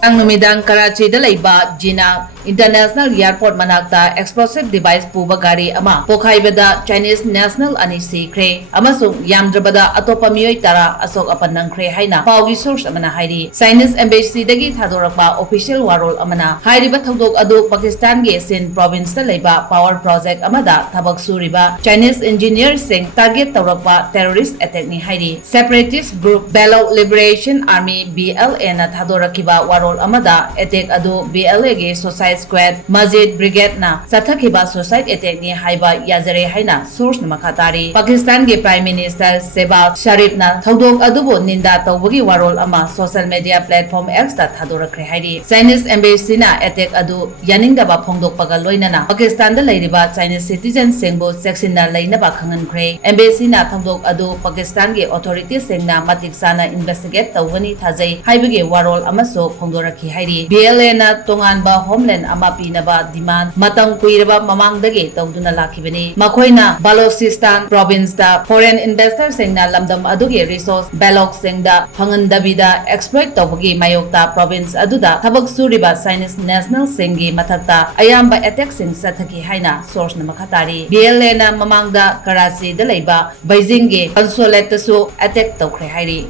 Ang numidang Karachi da laiba Jina International Airport manakta explosive device puba gari ama pokhaibada Chinese national ani Shikhre amasung yamdrabada atopa miyoi tara asok apan nangkhre haina paugi source amana hairi Chinese embassy dagi thadorakpa official warol amana hairiba thodok adu Pakistan ge Sindh province da laiba power project amada thabak suriba Chinese engineers sing target tawrakpa terrorist attack ni hairi separatist group Balo Liberation Army BLA na thadorakiba warol Amada attack adu BLA ge Society Squad Masjid Brigade na Sathakiba Society attack ni haiba yazare haina source na makatari Pakistan ge Prime Minister Shehbaz Sharif na thodok adubo ninda tawbagi warol ama social media platform X ta thadorakre hairi Chinese embassy na attack adu yaningdaba phongdok paga loinana Pakistan da lairiba Chinese citizens sengbo section na lainaba khangankhre embassy na thodok adu Pakistan ge authorities sengna matik sana investigate tawgani thajai haibage warol amaso phongdoraki hairi BLA na tonganba homeland ama pinaba demand matang kuiraba mamangdagi tawduna lakhibani makoina Balochistan province da foreign investors sengna lamdam adugi resource balok sengda phangandabida exploit tawbagi mayokta province aduda thabak suriba Chinese national sengi mathakta ayamba attack sing sathaki haina source na makhatari BLA na mamangda Karachi da laiba Beijing ge consulate su attack tawkhre hairi